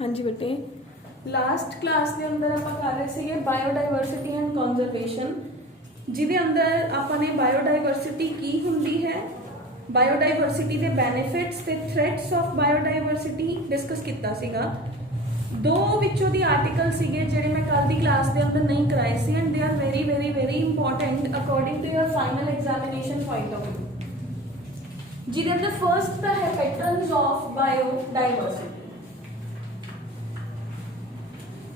हाँ जी बेटे, last class के अंदर आप कर रहे थे बायोडाइवर्सिटी एंड कंजरवेशन, जिदे अंदर आपने बायोडाइवर्सिटी की हुंदी है, बायोडाइवर्सिटी के बेनिफिट्स ते थ्रेट्स ऑफ बायोडाइवर्सिटी डिस्कस किया सीगा। दो विचों दी आर्टिकल सीगे जिहड़े मैं कल दी क्लास के अंदर नहीं कराए सी and they are very very very important according to your final examination point of view. जिहदे अंदर फर्स्ट दा है patterns of biodiversity.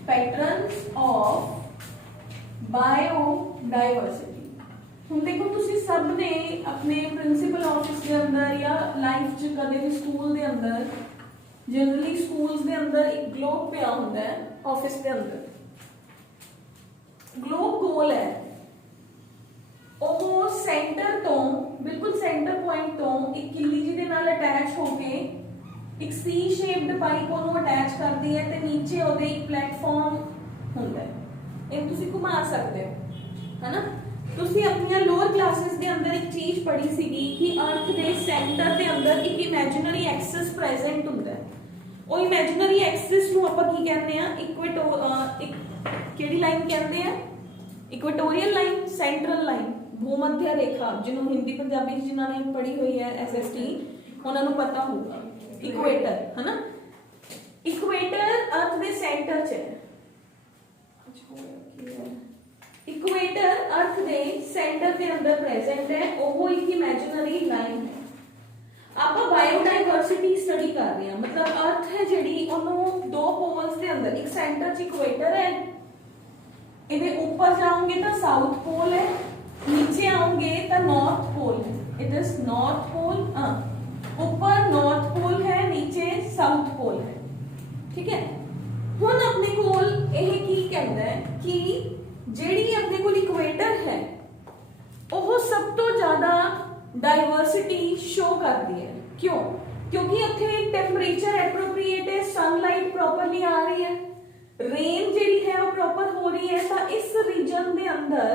Patterns of biodiversity हुण देखो तुसी सब ने अपने प्रिंसीपल ऑफिस के अंदर या लाइफ च कदे भी स्कूल के अंदर जनरली स्कूल्स के अंदर एक ग्लोब पिया हुंदा है ऑफिस के अंदर। ग्लोब गोल है, ਉਹ सेंटर तो बिल्कुल सेंटर पॉइंट तो एक किल्ली जी दे नाल अटैच होके एक सी शेप्ड पाइप ਉਹਨੂੰ ਅਟੈਚ ਕਰਦੀ ਹੈ ਤੇ ਨੀਚੇ ਉਹਦੇ ਇੱਕ ਪਲੇਟਫਾਰਮ ਹੁੰਦਾ ਹੈ। ਇਹ ਤੁਸੀਂ ਘੁਮਾ ਸਕਦੇ ਹੋ ਹੈਨਾ। ਤੁਸੀਂ ਆਪਣੀਆਂ ਲੋਅਰ ਕਲਾਸਿਸ ਦੇ ਅੰਦਰ ਇੱਕ ਚੀਜ਼ ਪੜ੍ਹੀ ਸੀਗੀ ਕਿ ਅਰਥ ਦੇ ਸੈਂਟਰ ਦੇ ਅੰਦਰ ਇੱਕ ਇਮੇਜਿਨਰੀ ਐਕਸਿਸ ਪ੍ਰੈਜ਼ੈਂਟ ਹੁੰਦਾ ਹੈ। ਉਹ ਇਮੇਜਿਨਰੀ ਐਕਸਿਸ ਨੂੰ ਆਪਾਂ ਕੀ ਕਹਿੰਦੇ ਆ, ਇੱਕ ਕਿਹੜੀ ਲਾਈਨ ਕਹਿੰਦੇ ਆ, ਇਕੁਏਟੋਰੀਅਲ ਲਾਈਨ, ਸੈਂਟਰਲ ਲਾਈਨ, ਭੂਮੱਧ ਰੇਖਾ, ਜਿਹਨੂੰ ਹਿੰਦੀ ਪੰਜਾਬੀ ਜਿਨ੍ਹਾਂ ਨੇ ਪੜ੍ਹੀ ਹੋਈ ਹੈ ਐਸਐਸਟੀ ਉਹਨਾਂ ਨੂੰ ਪਤਾ ਹੋਊਗਾ। इक्वेटर है ना, इक्वेटर अर्थ के सेंटर च है। इक्वेटर अर्थ के सेंटर के अंदर प्रेजेंट है, वो एक इमेजिनरी लाइन है। आप बायोडाइवर्सिटी स्टडी कर रहे हैं, मतलब अर्थ है जिहड़ी ओनू दो पोल्स के अंदर, एक सेंटर च इक्वेटर है, इहदे ऊपर जाओगे तो साउथ पोल है, नीचे आओगे तो नॉर्थ पोल है। इट इज नॉर्थ पोल, ऊपर नॉर्थ पोल है, नीचे साउथ पोल है। ठीक है, हुण अपने कोल यह की कहता है कि जेड़ी अपने कोल इक्वेटर है वो सब तो ज्यादा डाइवर्सिटी शो करती है। क्यों? क्योंकि उत्थे टेंपरेचर एप्रोप्रिएट है, सनलाइट प्रॉपरली आ रही है, रेन जेड़ी है वो प्रॉपर हो रही है। तो इस रीजन के अंदर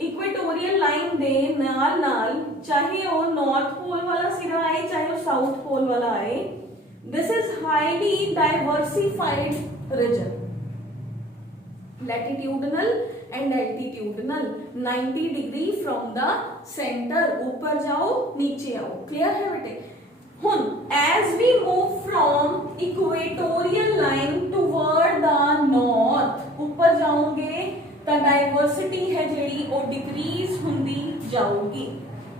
इक्वेटोरियल लाइन दे नाल नाल चाहे वो नॉर्थ पोल वाला सिरा आए चाहे वो साउथ पोल वाला आए, this is highly diversified region. Latitudinal and altitudinal 90 degree from the centre, ऊपर जाओ नीचे आओ। क्लियर है बेटे? हुन as we move from equatorial line toward the north, ऊपर जाओगे तो डाइवर्सिटी है जेड़ी वो डिक्रीज हुंदी जाऊगी।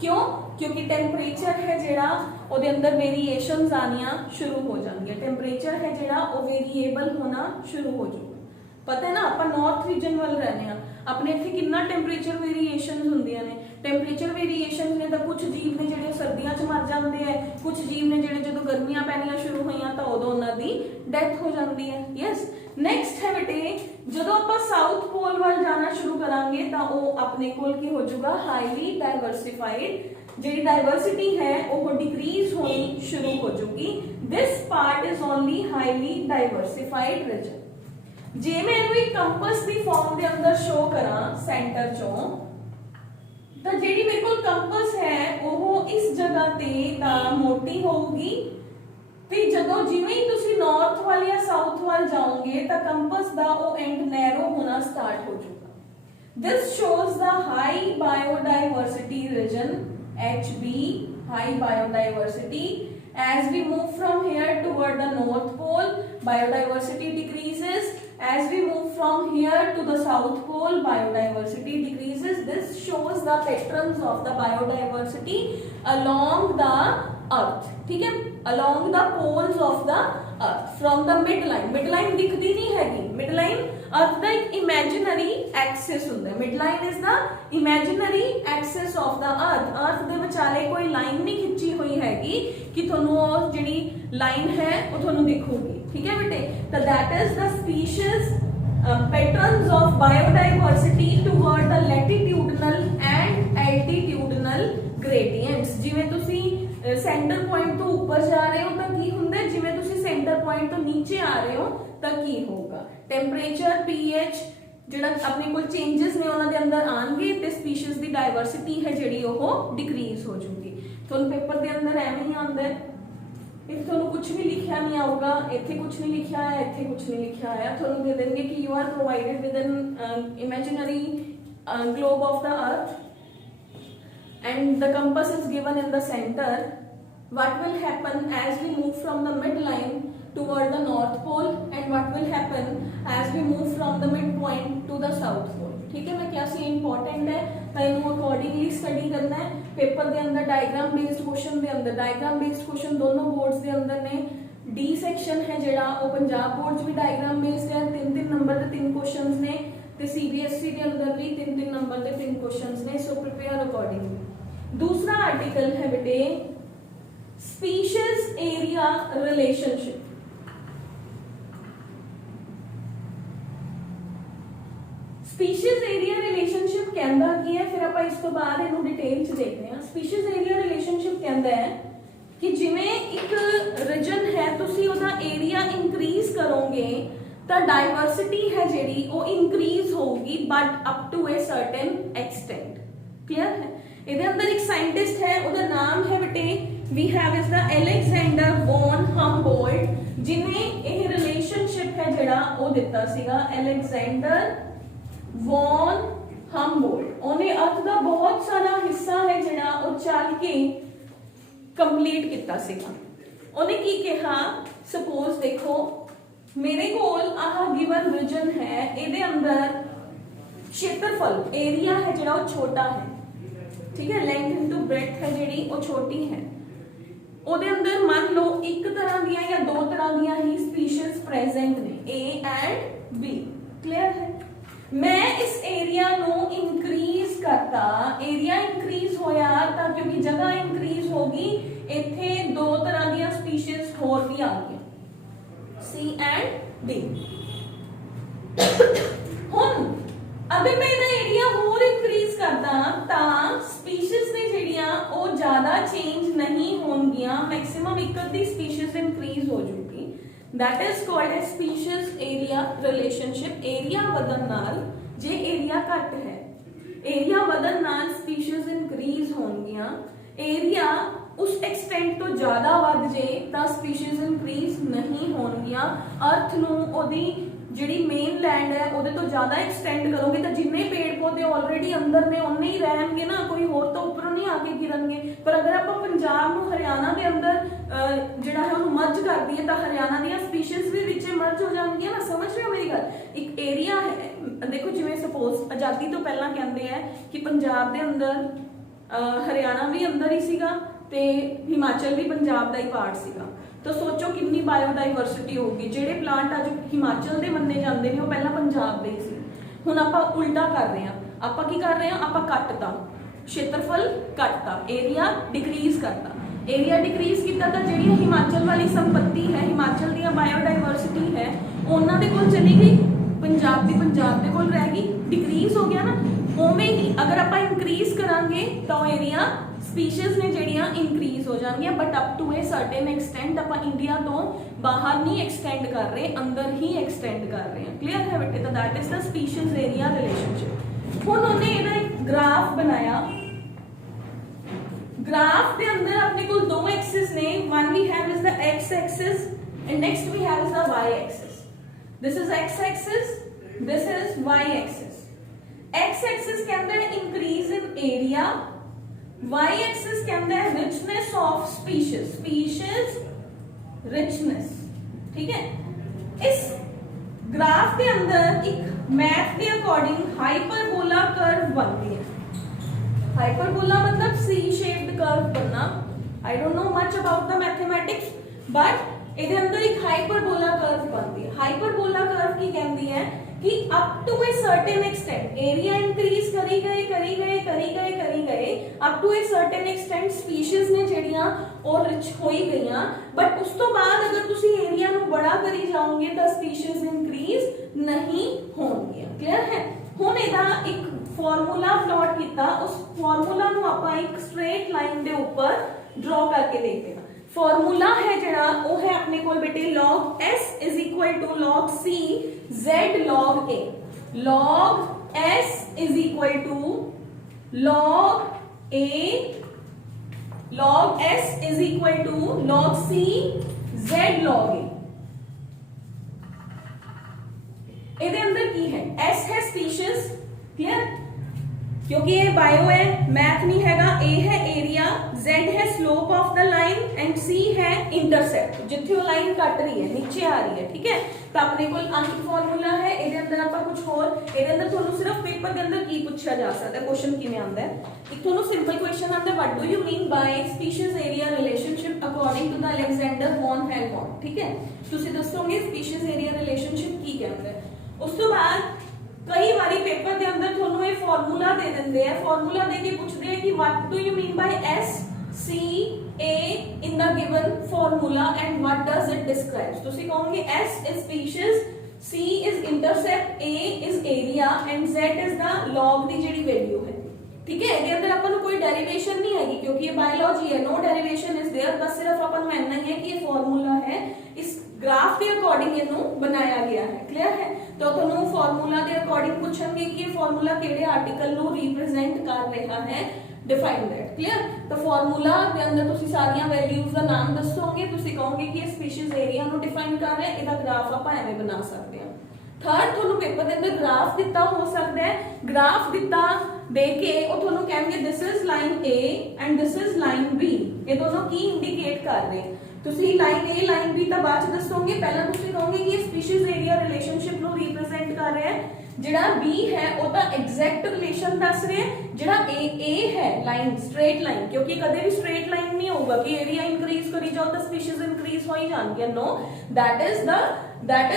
क्यों? क्योंकि टेंपरेचर है जेड़ा ओदे अंदर वेरिएशंस आनियां शुरू हो जाएंगे, टेंपरेचर है जेड़ा वो वेरिएबल होना शुरू हो जाऊगा। पता है ना, आप नॉर्थ रीजन वाल रहने हैं, अपने इत्थे कितना टेंपरेचर वेरिएशंस हुंदियां ने। टेंपरेचर वेरिएशंस ने तो कुछ जीव ने जेड़े सर्दियां च मर जाते हैं, कुछ जीव ने जेड़े जदों गर्मियां पैनियां शुरू होईयां तो उदों उन्हां दी डेथ हो जाती है। यस, नैक्सट है बेटे जदों आपां साउथ पोल वाल जाना शुरू करांगे तो वो अपने कोल की हो जाऊगा हाईली डाइवर्सिफाइड, जिहड़ी डाइवर्सिटी है वो डिक्रीज होनी शुरू हो जाऊगी। This part is only highly diversified region. जे मैं इहनूं एक कंपस दी फॉर्म दे अंदर शो करा सेंटर चों, तो जिहड़ी मेरे कोल कंपस है वो इस जगह ते तां मोटी होगी, ते जदों जिवें ही तुसी नॉर्थ वाल या साउथ वाल जाओगे तो कंपस दा वो एंड नैरो होना स्टार्ट हो जाएगा। This shows the high biodiversity region HB, high biodiversity. As we move from here toward the north pole, biodiversity decreases. As we move from here to the south pole, biodiversity decreases. This shows the patterns of the biodiversity along the earth. ठीक है, along the poles of the earth from the midline. Midline दिखती नहीं हैगी, midline अर्थ का एक imaginary axis होता है। Midline is the imaginary axis of the earth. Earth के विचाले कोई लाइन नहीं खिंची हुई हैगी कि थोनों जिहड़ी लाइन है वो थोनों दिखूगी। ठीक है बेटे, तो that is the species patterns of biodiversity toward the latitudinal and altitudinal gradients. जिवें तुसी सेंटर पॉइंट तो ऊपर जा रहे हो तो की हुंदा है, जिवें तुसी सेंटर पॉइंट तो नीचे आ रहे हो तो की होगा। टेंपरेचर, पीएच जिहड़ा अपने कोल चेंजेस ने उन्हां दे अंदर आएंगे ते स्पीशीज दी डाइवर्सिटी है जिहड़ी ओह डिक्रीज हो जाऊगी। तुहानूं पेपर दे अंदर एवें ही आंदा है इफ ਤੁਹਾਨੂੰ ਕੁਝ ਵੀ ਲਿਖਿਆ ਨਹੀਂ ਆਊਗਾ, ਇੱਥੇ ਕੁਝ ਨਹੀਂ ਲਿਖਿਆ ਹੈ, ਇੱਥੇ ਕੁਝ ਨਹੀਂ ਲਿਖਿਆ ਹੈ, ਤੁਹਾਨੂੰ ਦੇ ਦੇਣਗੇ ਕਿ you are provided with an imaginary globe of the earth and the compass is given in the center. What will happen as we move from the midline toward the north pole and what will happen as we move from the midpoint to the south pole? ठीक है, मैं क्या सी important है, मैं इन्हों accordingly study करना है। Paper के अंदर डायग्राम बेस्ड क्वेश्चन के अंदर, डायग्राम बेस्ड क्वेश्चन दोनों बोर्ड्स के अंदर ने। डी सैक्शन है जिहड़ा वो पंजाब बोर्ड भी डायग्राम बेस्ड है, 3-3 नंबर के 3 क्वेश्चंस ने, ते सीबीएसई के अंदर भी 3-3 नंबर के 3 क्वेश्चंस ने। So prepare accordingly. दूसरा आर्टिकल है बेटे species area relationship. Species area relationship कहता की है, फिर आप इस तो बाद इन्हों डिटेल च देखते हैं। स्पीशीज एरिया रिलेशनशिप कहता है कि जिमें एक रीजन है, तुसी ओदा एरिया इंक्रीज करोगे तो डाइवर्सिटी है जिहड़ी वो इंक्रीज होगी, but up to a certain extent. Clear है? इहदे अंदर एक साइंटिस्ट है, उहदा नाम है बेटे we have is the Alexander von Humboldt, जिन्हें यह रिलेशनशिप है जिहड़ा वो दिता सीगा, अलेक्जेंडर वॉन हम्बोल्ट। उन्हें अर्थ का बहुत सारा हिस्सा है जिहड़ा वो चल के कंप्लीट किया सीगा। उन्हें की कहा, सपोज देखो मेरे कोल आह गिवन रीजन है, इहदे अंदर क्षेत्रफल एरिया है जिहड़ा वो छोटा है, ठीक है, लेंथ इनटू ब्रेथ है जिहड़ी वो छोटी है। ਉਹਦੇ अंदर मान लो एक तरह दिया या 2 तरह दिया ही स्पीशीज प्रेजेंट ने, ए एंड बी। क्लियर है? मैं इस एरिया नो इंक्रीज करता, एरिया इंक्रीज होया तां क्योंकि जगह इंक्रीज होगी, इत्थे 2 तरह दिया स्पीशीज होर भी आ गई, सी एंड डी। हुण अगर मैं इहदा एरिया होर इंक्रीज करदा तां स्पीशीज ने जिहड़ियां वो ज्यादा चेंज नहीं होणगियां, मैक्सिमम एक अद्धी स्पीशीज इंक्रीज हो जूगी। That is called as species area relationship. Area वधन नाल, जे एरिया घट है, एरिया वधन नाल स्पीशीज इंक्रीज होणगियां, एरिया उस एक्सटेंट तो ज्यादा वध जे तां स्पीशीज इंक्रीज नहीं होणगियां। अर्थ नूं ओदी जिहड़ी मेन लैंड है उहदे तो ज्यादा एक्सटेंड करोगे तो जिन्ने पेड़ पौधे ऑलरेडी अंदर ने उन्ने ही रहणगे ना, कोई होर तो उपरों नहीं आके गिरनगे। पर अगर आप पंजाब नूं हरियाणा के अंदर जिहड़ा है उहनूं मर्ज कर दईए तो हरियाणा दी स्पीशीज भी विच मर्ज हो जाणगियां ना। समझ रहे हो मेरी गल? एक एरिया है, देखो जिवें सपोज आज़ादी तो पहला कहते हैं कि पंजाब के अंदर हरियाणा भी अंदर ही सीगा ते हिमाचल भी पंजाब का ही पार्ट सीगा। तो सोचो कितनी बायोडाइवर्सिटी होगी। जेडे प्लांट अज हिमाचल के मन्ने जाते हैं वो पहला पंजाब के ही सी। हुण आपां उल्टा कर रहे हैं, आपां की कर रहे हैं, आपां कटता क्षेत्रफल, कटता एरिया, डिक्रीज करता एरिया, डिक्रीज किया तो जिहड़ी हिमाचल वाली संपत्ति है, हिमाचल दी बायोडाइवर्सिटी है, उन्हां दे कोल चली गई, पंजाब दी पंजाब दे कोल रह गई, डिक्रीज हो गया ना। उवें ही अगर आपां इंक्रीज करांगे तो एरिया स्पीशीज ने जिहड़ियां इंक्रीज हो जाएंगियां, but up to a certain extent. आपां इंडिया तो बाहर नहीं एक्सटेंड कर रहे, अंदर ही एक्सटेंड कर रहे हैं। क्लियर है बेटे? तो that is the species area relationship. हुण उन्होंने इहदा एक ग्राफ बनाया। ग्राफ के अंदर अपने को 2 एक्सिस ने, one we have is the X axis and next we have is the Y axis. This is X axis, this is Y axis. X axis कहता है increase in area, Y axis कहता है richness of species, species richness. ठीक है? इस graph के अंदर एक मैथ के अकॉर्डिंग हाइपरबोला कर्व बनती है। हाइपरबोला मतलब सी शेप्ड कर्व बनना। I don't know much about the mathematics, but इहदे अंदर एक हाइपरबोला कर्व बनती है। हाइपरबोला कर्व की कहती है कि up to a certain extent area increase करी गए करी गए करी गए करी गए, up to a certain extent species ने जिहड़ियां और रिच होई गईयां, बट उस तो बाद अगर तुसी एरिया नु बड़ा करी जाओगे तो स्पीशीज इंक्रीज नहीं होंगी। क्लियर है? हुण इहदा एक फॉर्मूला प्लॉट किया, उस फॉर्मूला नु आपां एक स्ट्रेट लाइन दे ऊपर ड्रॉ करके देखते हैं। फॉर्मूला है जिहड़ा वो है अपने कोल बेटे log s is equal to log c z log a। log s is equal to log a log s is equal to log c z log a। ਇਹਦੇ ਅੰਦਰ ਕੀ ਹੈ, s है स्पीशीज, क्लियर, क्योंकि ये बायो है, math नहीं हैगा, a है एरिया, z है slope of the line and c है इंटरसेप्ट, जिथे वो लाइन कट रही है नीचे आ रही है, ठीक है। तो अपने को अंक फॉर्मूला है, ਇਹਦੇ ਅੰਦਰ ਆਪਾਂ ਕੁਝ ਹੋਰ, ਇਹਦੇ ਅੰਦਰ ਤੁਹਾਨੂੰ ਸਿਰਫ ਪੇਪਰ ਦੇ ਅੰਦਰ ਕੀ ਪੁੱਛਿਆ ਜਾ ਸਕਦਾ, ਕੁਐਸਚਨ ਕਿਵੇਂ ਆਉਂਦਾ ਹੈ, ਇੱਕ ਤੁਹਾਨੂੰ ਸਿੰਪਲ ਕੁਐਸਚਨ ਆਉਂਦਾ, what do you mean by species area relationship according to the Alexander von Helmont, ठीक है। ਤੁਸੀਂ ਦੱਸੋਗੇ स्पीशीज एरिया रिलेशनशिप ਕੀ ਕਹਿੰਦਾ ਹੈ। ਉਸ ਤੋਂ ਬਾਅਦ ਕਈ ਵਾਰੀ ਪੇਪਰ ਦੇ ਅੰਦਰ ਤੁਹਾਨੂੰ ਇਹ ਫਾਰਮੂਲਾ ਦੇ ਦਿੰਦੇ ਆ, ਫਾਰਮੂਲਾ ਦੇ ਕੇ ਪੁੱਛਦੇ ਆ ਕਿ what do you mean bye S C A in the given formula and what does it describes। ਤੁਸੀਂ ਕਹੋਗੇ S is species, C is intercept, A is area and Z is the log ਦੀ ਜਿਹੜੀ value ਹੈ, ठीक है। ਇਹਦੇ ਅੰਦਰ ਆਪਾਂ ਨੂੰ ਕੋਈ ਡੈਰੀਵੇਸ਼ਨ ਨਹੀਂ ਹੈਗੀ क्योंकि ये बायोलॉजी है, नो डेरिवेशन इज देयर, बस सिर्फ अपन ਨੂੰ ਇੰਨਾ ਹੀ ਹੈ कि ये ਫਾਰਮੂਲਾ है, इस ग्राफ के अकॉर्डिंग ਇਹਨੂੰ ਬਣਾਇਆ ਗਿਆ ਹੈ, क्लियर है। तो ਤੁਹਾਨੂੰ ਫਾਰਮੂਲਾ ਦੇ ਅਕॉर्डिंग ਪੁੱਛਣਗੇ कि ये ਫਾਰਮੂਲਾ ਕਿਹੜੇ ਆਰਟੀਕਲ ਨੂੰ ਰਿਪਰੈਜ਼ੈਂਟ ਕਰ ਰਿਹਾ ਹੈ, डिफाइन दैट, क्लियर। तो ਫਾਰਮੂਲਾ ਦੇ ਅੰਦਰ ਤੁਸੀਂ ਸਾਰੀਆਂ ਵੈਲਿਊਜ਼ ਦਾ ਨਾਮ ਦੱਸੋਗੇ, ਤੁਸੀਂ ਕਹੋਗੇ ਕਿ ਇਹ ਸਪੀਸੀਜ਼ ਏਰੀਆ ਨੂੰ ਡਿਫਾਈਨ ਕਰ ਰਿਹਾ ਹੈ, ਇਹਦਾ ਗ੍ਰਾਫ ਆਪਾਂ ਐਵੇਂ ਬਣਾ ਸਕਦੇ ਹਾਂ। थर्ड ਤੁਹਾਨੂੰ ਪੇਪਰ ਦੇ ਅੰਦਰ ਗ੍ਰਾਫ ਦਿੱਤਾ ਹੋ ਸਕਦਾ ਹੈ, ਗ੍ਰਾਫ ਦਿੱਤਾ ਦੇ ਕੇ ਉਹ ਤੁਹਾਨੂੰ ਕਹਿਣਗੇ this is line A and this is line B, ਇਹ ਦੋਨੋਂ ਕੀ ਇੰਡੀਕੇਟ ਕਰ ਰਹੇ, ਤੁਸੀਂ ਲਾਈਨ A ਲਾਈਨ B ਤਾਂ ਬਾਅਦ ਚ ਦੱਸੋਗੇ, ਪਹਿਲਾਂ ਤੁਸੀਂ ਕਹੋਗੇ ਕਿ ਇਹ ਸਪੀਸੀਜ਼ ਏਰੀਆ ਰਿਲੇਸ਼ਨਸ਼ਿਪ ਨੂੰ ਰਿਪਰੈਜ਼ੈਂਟ ਕਰ ਰਿਹਾ ਹੈ, ਜਿਹੜਾ B है वो ਤਾਂ ਐਗਜ਼ੈਕਟ ਰਿਲੇਸ਼ਨ ਦੱਸ ਰਿਹਾ ਹੈ, ਜਿਹੜਾ A है ਲਾਈਨ ਸਟ੍ਰੇਟ ਲਾਈਨ, ਕਿਉਂਕਿ ਕਦੇ ਵੀ ਸਟ੍ਰੇਟ ਲਾਈਨ ਨਹੀਂ ਹੋਊਗਾ ਕਿ ਏਰੀਆ ਇਨਕਰੀਜ਼ ਕਰੀ ਜਾਓ ਤਾਂ ਸਪੀਸੀਜ਼ ਇਨਕਰੀਜ਼ ਹੋ ਹੀ ਜਾਣਗੀਆਂ, no that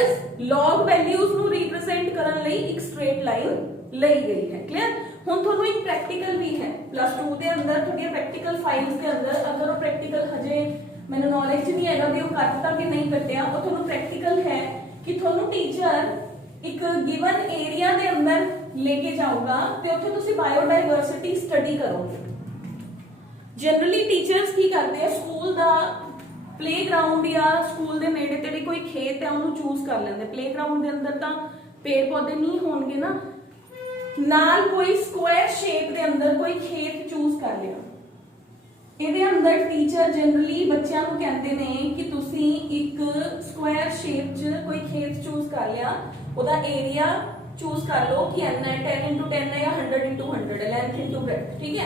is log values ਨੂੰ ਰਿਪਰੈਜ਼ੈਂਟ ਕਰਨ ਲਈ ਇੱਕ ਸਟ੍ਰੇਟ ਲਾਈਨ ਲਈ ਗਈ ਹੈ, क्लियर। ਹੁਣ ਤੁਹਾਨੂੰ ਇੱਕ ਪ੍ਰੈਕਟੀਕਲ ਵੀ ਹੈ +2 ਦੇ ਅੰਦਰ, ਤੁਹਾਡੀਆਂ ਪ੍ਰੈਕਟੀਕਲ ਫਾਈਲਸ ਦੇ ਅੰਦਰ, ਅਗਰ ਉਹ ਪ੍ਰੈਕਟੀਕਲ ਹਜੇ ਮੈਨੂੰ ਨੌਲੇਜ ਨਹੀਂ ਹੈਗਾ ਕਿ ਉਹ ਕੱਟਤਾ ਕਿ ਨਹੀਂ ਕੱਟਿਆ, ਉਹ ਤੁਹਾਨੂੰ ਪ੍ਰੈਕਟੀਕਲ ਹੈ ਕਿ ਤੁਹਾਨੂੰ ਟੀਚਰ ਇੱਕ ਗਿਵਨ ਏਰੀਆ ਦੇ ਅੰਦਰ ਲੈ ਕੇ ਜਾਊਗਾ ਤੇ ਉੱਥੇ ਤੁਸੀਂ ਬਾਇਓਡਾਇਵਰਸਿਟੀ ਸਟੱਡੀ ਕਰੋਗੇ। ਜਨਰਲੀ ਟੀਚਰਸ ਕੀ ਕਰਦੇ ਆ, ਸਕੂਲ ਦਾ ਪਲੇਗਰਾਉਂਡ ਜਾਂ ਸਕੂਲ ਦੇ ਨੇੜੇ ਤੇੜੇ ਕੋਈ ਖੇਤ ਹੈ ਉਹਨੂੰ ਚੂਜ਼ ਕਰ ਲੈਂਦੇ, ਪਲੇਗਰਾਉਂਡ ਦੇ ਅੰਦਰ ਤਾਂ ਪੇੜ ਪੌਦੇ ਨਹੀਂ ਹੋਣਗੇ ਨਾ, ਨਾਲ ਕੋਈ ਸਕੁਆਇਰ ਸ਼ੇਪ ਦੇ ਅੰਦਰ ਕੋਈ ਖੇਤ ਚੂਜ਼ ਕਰ ਲਿਆ, ਇਹਦੇ ਅੰਦਰ ਟੀਚਰ ਜਨਰਲੀ ਬੱਚਿਆਂ ਨੂੰ ਕਹਿੰਦੇ ਨੇ ਕਿ ਤੁਸੀਂ ਇੱਕ ਸਕੁਆਇਰ ਸ਼ੇਪ 'ਚ ਕੋਈ ਖੇਤ ਚੂਜ਼ ਕਰ ਲਿਆ, ਉਹਦਾ ਏਰੀਆ ਚੂਜ਼ ਕਰ ਲਓ ਕਿ n ਹੈ 10x10 ਹੈ ਜਾਂ 100x100 ਹੈ, ਲੈਂਥ ਇਨਟੂ ਬ੍ਰੈਡਥ, ਠੀਕ ਹੈ।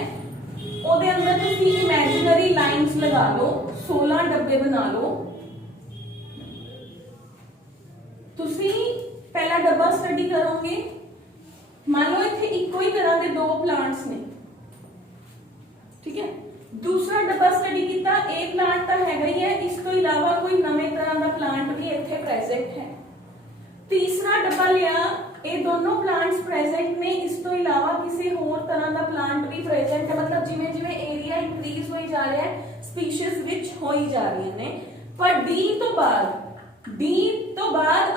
ਉਹਦੇ ਅੰਦਰ ਤੁਸੀਂ ਇਮੇਜਿਨਰੀ ਲਾਈਨਸ ਲਗਾ ਲਓ, 16 ਡੱਬੇ ਬਣਾ ਲਓ, ਤੁਸੀਂ ਪਹਿਲਾ ਡੱਬਾ ਸਟੱਡੀ ਕਰੋਗੇ, ਮੰਨ ਲਓ ਇੱਥੇ ਇੱਕੋ ਹੀ ਤਰ੍ਹਾਂ ਦੇ ਦੋ ਪਲਾਂਟਸ ਨੇ, ਠੀਕ ਹੈ। दूसरा डब्बा स्टडी किया, एक प्लांट तो हैगा ही है, इसको अलावा कोई नवे तरह का प्लांट भी इत्थे प्रेजेंट है। तीसरा डब्बा लिया, ये दोनों प्लांट्स प्रेजेंट ने, इस तो अलावा किसी और तरह का प्लांट भी प्रेजेंट है, मतलब जिवें जिवें एरिया इंक्रीज होई जा रहा है स्पीशीज विच होई जा रही ने। पर डी तो बाद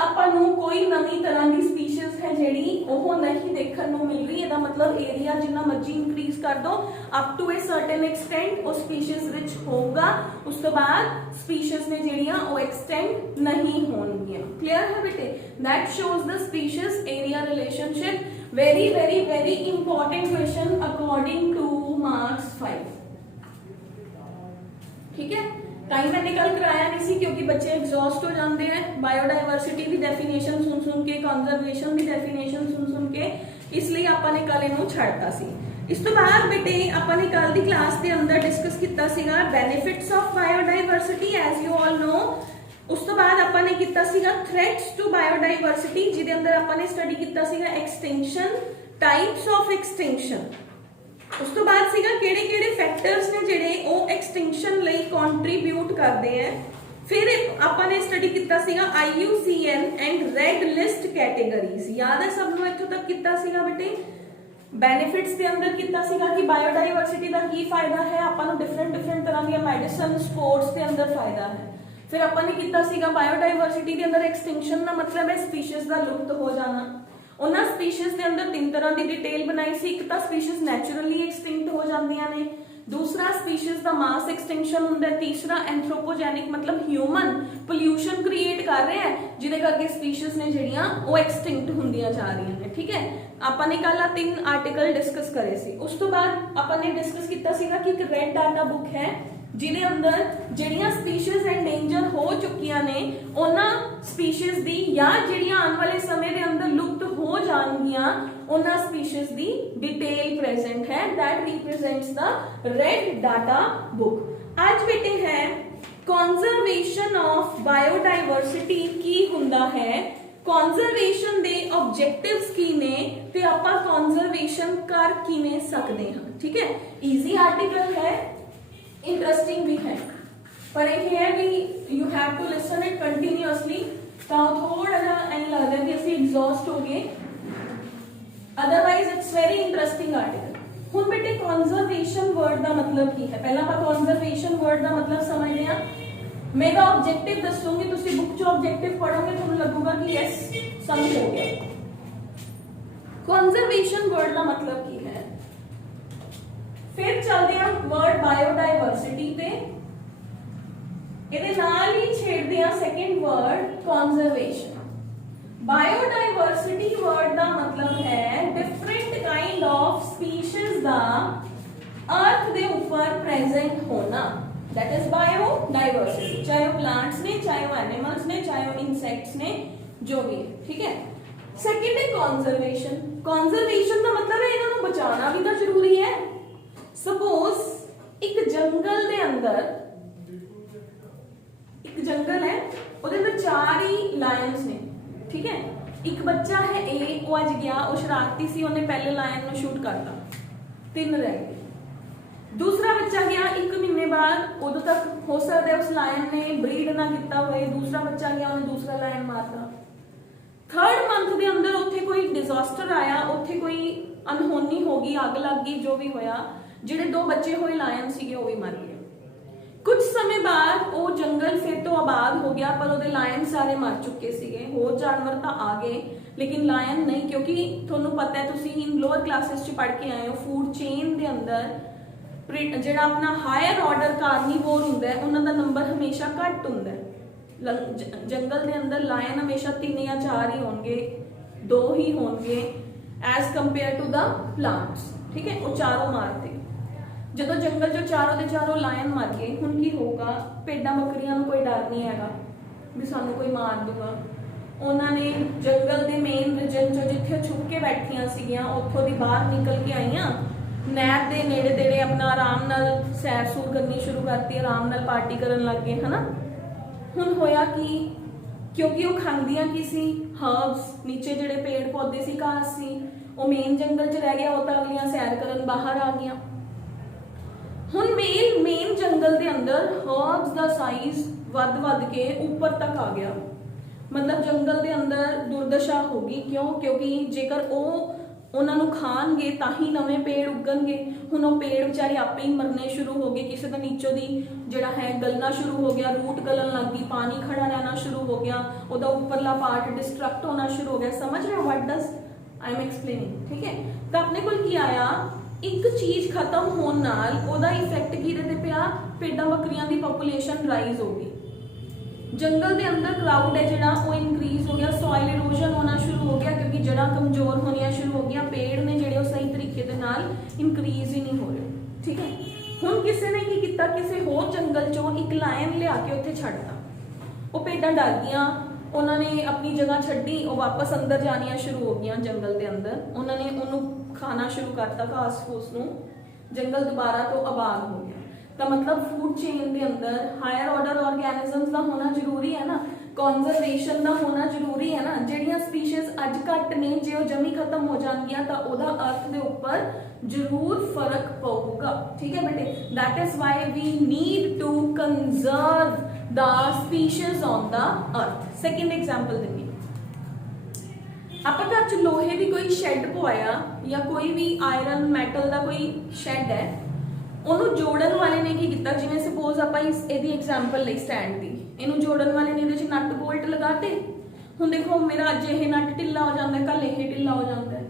ਆਪਾਂ ਨੂੰ ਕੋਈ ਨਵੀਂ ਤਰ੍ਹਾਂ ਦੀ ਸਪੀਸੀਜ਼ ਹੈ ਜਿਹੜੀ ਉਹ ਨਹੀਂ ਦੇਖਣ ਨੂੰ ਮਿਲ ਰਹੀ, ਇਹਦਾ ਮਤਲਬ ਏਰੀਆ ਜਿੰਨਾ ਮਰਜ਼ੀ ਇਨਕਰੀਜ਼ ਕਰ ਦੋ up to a certain extent ਉਹ ਸਪੀਸੀਜ਼ ਵਿੱਚ ਹੋਊਗਾ, ਉਸ ਤੋਂ ਬਾਅਦ ਸਪੀਸੀਜ਼ ਨੇ ਜਿਹੜੀਆਂ ਉਹ ਐਕਸਟੈਂਡ ਨਹੀਂ ਹੋਣਗੀਆਂ, ਕਲੀਅਰ ਹੈ ਬੇਟੇ। that shows the species area relationship, very very very important question according to marks 5, ठीक है। टाइम मैंने कल कराया नहीं सी क्योंकि बच्चे एग्जॉस्ट हो जाते हैं, बायोडाइवर्सिटी की डेफिनेशन सुन के, कंजर्वेशन की डेफिनेशन सुन के, इसलिए आपने कल इनू छाड़ता सी। इस तो बाद बेटे आपने कल की क्लास के अंदर डिस्कस किया सीगा benefits of biodiversity as you all know. उस तो बाद आपने किया सीगा थ्रेट्स टू बायोडाइवर्सिटी, जिहदे अंदर आपने स्टडी किया सीगा एक्सटिंक्शन, टाइप्स ऑफ एक्सटिंक्शन। उस तो बाद सीगा केड़े-केड़े फैक्टर्स ने जिहड़े ओ एक्सटिंक्शन लई कंट्रीब्यूट करदे हैं। फिर आपने स्टडी किया सीगा IUCN and red list categories, याद है सब नु इत्थों तक किया सीगा बेटे। बेनिफिट्स के अंदर किया सीगा कि बायोडाइवर्सिटी का की फायदा है, आपां नु डिफरेंट तरह दी मेडिसिन स्पोर्ट्स के अंदर फायदा है। फिर आपने किया सीगा बायोडाइवर्सिटी के अंदर एक्सटिंक्शन का मतलब है स्पीशीज का लुप्त हो जाना। उन्होंने स्पीशीज के अंदर 3 तरह की डिटेल बनाई सी, एक तो स्पीशीज नैचुरली एक्सटिंक्ट हो जांदियां ने, दूसरा स्पीशीज का मास एक्सटिंक्शन हुंदा है, तीसरा एंथ्रोपोजेनिक मतलब ह्यूमन पोल्यूशन क्रिएट कर रहे हैं जिहदे करके स्पीशीज ने ਜਿਹੜੀਆਂ ਉਹ ਐਕਸਟਿੰਕਟ ਹੁੰਦੀਆਂ ਜਾ ਰਹੀਆਂ ਨੇ। ਠੀਕ ਹੈ, ਆਪਾਂ ਨੇ ਕੱਲ 3 ਆਰਟੀਕਲ ਡਿਸਕਸ ਕਰੇ ਸੀ। ਉਸ ਤੋਂ ਬਾਅਦ ਆਪਾਂ ਨੇ ਡਿਸਕਸ ਕੀਤਾ ਸੀਗਾ ਕਿ ਇੱਕ ਰੈੱਡ ਡਾਟਾ ਬੁੱਕ ਹੈ ਜਿਹਦੇ ਅੰਦਰ ਜਿਹੜੀਆਂ ਸਪੀशीਜ਼ ਐਂਡੇਂਜਰ ਹੋ ਚੁੱਕੀਆਂ ਨੇ ਉਹਨਾਂ ਸਪੀशीਜ਼ ਦੀ ਜਾਂ ਜਿਹੜੀਆਂ ਆਉਣ ਵਾਲੇ ਸਮੇਂ ਦੇ ਅੰਦਰ ਲੁਪਤ ਹੋ ਜਾਣਗੀਆਂ ਉਹਨਾਂ ਸਪੀशीਜ਼ ਦੀ ਡਿਟੇਲ ਪ੍ਰੈਜ਼ੈਂਟ ਹੈ। that represents the red data book। ਅੱਜ ਬੇਟੇ ਹੈ conservation of biodiversity ਕੀ ਹੁੰਦਾ ਹੈ, conservation ਦੇ objectives ਕੀ ਨੇ ਤੇ ਆਪਾਂ conservation ਕਰ ਕਿਵੇਂ ਸਕਦੇ ਹਾਂ। ਠੀਕ ਹੈ, easy article ਹੈ, interesting भी है, पर ਇਹ ਹੈ ਵੀ you have to listen it continuously ਤਾਂ ਥੋੜਾ ਜਿਹਾ ਐਂ ਲੱਗਦਾ ਵੀ ਅਸੀਂ exhaust ਹੋ ਗਏ, otherwise it's very interesting article। ਹੁਣ ਬੇਟੇ conservation word ਦਾ ਮਤਲਬ ਕੀ ਹੈ, ਪਹਿਲਾਂ ਆਪਾਂ conservation word ਦਾ ਮਤਲਬ ਸਮਝਦੇ ਹਾਂ। मैं तो ऑब्जेक्टिव दसूंगी, तुसी बुक चो ऑब्जेक्टिव पढ़ोगे तो लगेगा कि यस समझ हो गया। कंजर्वेशन वर्ड का मतलब की है। फिर चलते हैं वर्ड बायोडाइवर्सिटी पे, ਇਹਦੇ ਨਾਲ ਹੀ ਛੇੜਦੇ ਆ second word conservation. Biodiversity word ਦਾ ਮਤਲਬ ਹੈ ਡਿਫਰੈਂਟ ਕਾਈਂਡ ਆਫ ਸਪੀशीਜ਼ ਦਾ अर्थ ਦੇ ਉੱਪਰ ਪ੍ਰੈਜ਼ੈਂਟ ਹੋਣਾ। That is biodiversity, चाहे वो प्लांट्स ने, चाहे वो एनिमल्स ने, चाहे वो इंसेक्ट्स ने, जो भी है। ठीक है, सेकंड है कंजर्वेशन। कंजर्वेशन का मतलब है इन्हों बचाना भी तो जरूरी है। सपोज एक जंगल दे अंदर एक जंगल है, ਉਹਦੇ ਅੰਦਰ 4 ही लायंस ने। ठीक है, एक बच्चा है ए, वो आज गया, वो शरारती सी, ਉਹਨੇ पहले लायन ਨੂੰ शूट करता, 3 रह गए। दूसरा बच्चा गया 1 महीने बाद, उदों तक हो सकता है उस लायन ने ब्रीड ना किया होए, दूसरा बच्चा गया उन्हें दूसरा लायन मारता। 3rd मंथ के अंदर उत्थे कोई डिजास्टर आया, उत्थे कोई अनहोनी हो गई, अग लग गई, जो भी होया, जिहड़े 2 बच्चे हुए लायन सीगे वो भी मर गए। कुछ समय बाद वो जंगल फिर तो आबाद हो गया, पर उहदे लायन सारे मर चुके सीगे। होर जानवर तो आ गए लेकिन लायन नहीं, क्योंकि तुहानूं पता है, तुसीं लोअर क्लासेस च पढ़ के आए हो, फूड चेन के अंदर ਜਿਹੜਾ ਆਪਣਾ ਹਾਇਰ ਆਰਡਰ ਕਾਰਨੀਵੋਰ ਹੁੰਦਾ ਹੈ ਉਹਨਾਂ ਦਾ ਨੰਬਰ ਹਮੇਸ਼ਾ ਘੱਟ ਹੁੰਦਾ ਹੈ। ਜੰਗਲ ਦੇ ਅੰਦਰ ਲਾਇਨ ਹਮੇਸ਼ਾ 3 ਜਾਂ 4 ਹੀ ਹੋਣਗੇ, 2 ਹੀ ਹੋਣਗੇ as compare to the plants. ਠੀਕ ਹੈ, ਉਹ ਚਾਰੋਂ ਮਾਰਦੇ। ਜਦੋਂ ਜੰਗਲ ਚੋਂ ਚਾਰੋਂ ਦੇ ਚਾਰੋਂ ਲਾਇਨ ਮਰ ਗਏ, ਹੁਣ ਕੀ ਹੋਊਗਾ? ਭੇਡਾਂ ਬੱਕਰੀਆਂ ਨੂੰ ਕੋਈ ਡਰ ਨਹੀਂ ਹੈਗਾ ਵੀ ਸਾਨੂੰ ਕੋਈ ਮਾਰ ਦੂਗਾ। ਉਹਨਾਂ ਨੇ ਜੰਗਲ ਦੇ ਮੇਨ ਰੀਜਨ ਚੋਂ ਜਿੱਥੇ ਛੁਪ ਕੇ ਬੈਠੀਆਂ ਸੀਗੀਆਂ ਉੱਥੋਂ ਦੀ ਬਾਹਰ ਨਿਕਲ ਕੇ ਆਈਆਂ, नहर के नेड़े तेड़े अपना आराम नाल सैर सूर करनी शुरू करती, आराम नाल पार्टी करन लग गए, है ना। हुण होया कि क्योंकि वो खांदियां की सी हर्ब्स, नीचे जिहड़े पेड़ पौधे सी, घास सी, वो मेन जंगल च रह गया, वो तां अगलियां सैर करन बाहर आ गईयां। हुण मेन जंगल दे अंदर हर्ब्स दा साइज वध के ऊपर तक आ गया, मतलब जंगल दे अंदर दुर्दशा होगी। क्यों? क्योंकि जेकर वो ਉਹਨਾਂ ਨੂੰ ਖਾਣਗੇ ਤਾਂ ਹੀ ਨਵੇਂ ਪੇੜ ਉੱਗਣਗੇ। ਹੁਣ ਉਹ ਪੇੜ ਵਿਚਾਰੇ ਆਪੇ ਹੀ ਮਰਨੇ ਸ਼ੁਰੂ ਹੋ ਗਏ, ਕਿਸੇ ਦਾ ਨੀਚੋਂ ਦੀ ਜਿਹੜਾ ਹੈ ਗਲਣਾ ਸ਼ੁਰੂ ਹੋ ਗਿਆ, ਰੂਟ ਗਲਣ ਲੱਗ ਗਈ, ਪਾਣੀ ਖੜਾ ਰਹਿਣਾ ਸ਼ੁਰੂ ਹੋ ਗਿਆ, ਉਹਦਾ ਉੱਪਰਲਾ ਪਾਰਟ ਡਿਸਟਰਕਟ ਹੋਣਾ ਸ਼ੁਰੂ ਹੋ ਗਿਆ। ਸਮਝ ਰਹੇ ਹੋ ਵਾਟ ਡਸ ਆਈ ਐਮ ਐਕਸਪਲੇਨਿੰਗ? ਠੀਕ ਹੈ, ਤਾਂ ਆਪਣੇ ਕੋਲ ਕੀ ਆਇਆ, ਇੱਕ ਚੀਜ਼ ਖਤਮ ਹੋਣ ਨਾਲ ਉਹਦਾ ਇਫੈਕਟ ਕਿਹਦੇ ਤੇ ਪਿਆ? ਭੇਡਾਂ ਬੱਕਰੀਆਂ ਦੀ ਪੋਪੂਲੇਸ਼ਨ ਰਾਈਜ਼ ਹੋ ਗਈ, जंगल के अंदर क्राउड है जिहड़ा वो इनक्रीज हो गया, सॉइल इरोजन होना शुरू हो गया क्योंकि जड़ा कमजोर होनिया शुरू हो गया, पेड़ ने जिहड़े सही तरीके दे नाल इनक्रीज ही नहीं हो रहे। ठीक है, हुण किसी ने की किया, किसी होर जंगल चों एक लायन लिया के उत्थे छड्डता, वो भेडां डर गईयां, उन्होंने अपनी जगह छड्डी, वो वापस अंदर जानियां शुरू हो गईयां जंगल के अंदर, उन्होंने उन्होंने खाना शुरू करता घास फूस नूं, जंगल दोबारा तो आबाद हो गया। तो मतलब फूड चेन के अंदर हायर ऑर्डर ऑर्गेनिजम्स का होना जरूरी है ना, कंजरवेशन का होना जरूरी है ना। जिहड़ियां स्पीशीज अज घट ने, जे वो जमी खत्म हो जाएंगियां तो उहदा अर्थ के उपर जरूर फर्क पऊगा। ठीक है बेटे, that is why we need to conserve the species on the earth. Second example देनी, आप घर च लोहे की कोई शैड पवाया या कोई भी आयरन मैटल का कोई शैड है, ਉਹਨੂੰ ਜੋੜਨ ਵਾਲੇ ਨੇ ਕੀ ਕੀਤਾ, ਜਿਵੇਂ ਸਪੋਜ਼ ਆਪਾਂ ਇਹਦੀ ਐਗਜ਼ਾਮਪਲ ਲਈ ਸਟੈਂਡ ਦੀ, ਇਹਨੂੰ ਜੋੜਨ ਵਾਲੇ ਨੇ ਇਹਦੇ ਚ ਨਟ ਬੋਲਟ ਲਗਾਤੇ। ਹੁਣ ਦੇਖੋ ਮੇਰਾ ਅੱਜ ਇਹ ਨਟ ਢਿੱਲਾ ਹੋ ਜਾਂਦਾ, ਕੱਲ ਇਹ ਢਿੱਲਾ ਹੋ ਜਾਂਦਾ।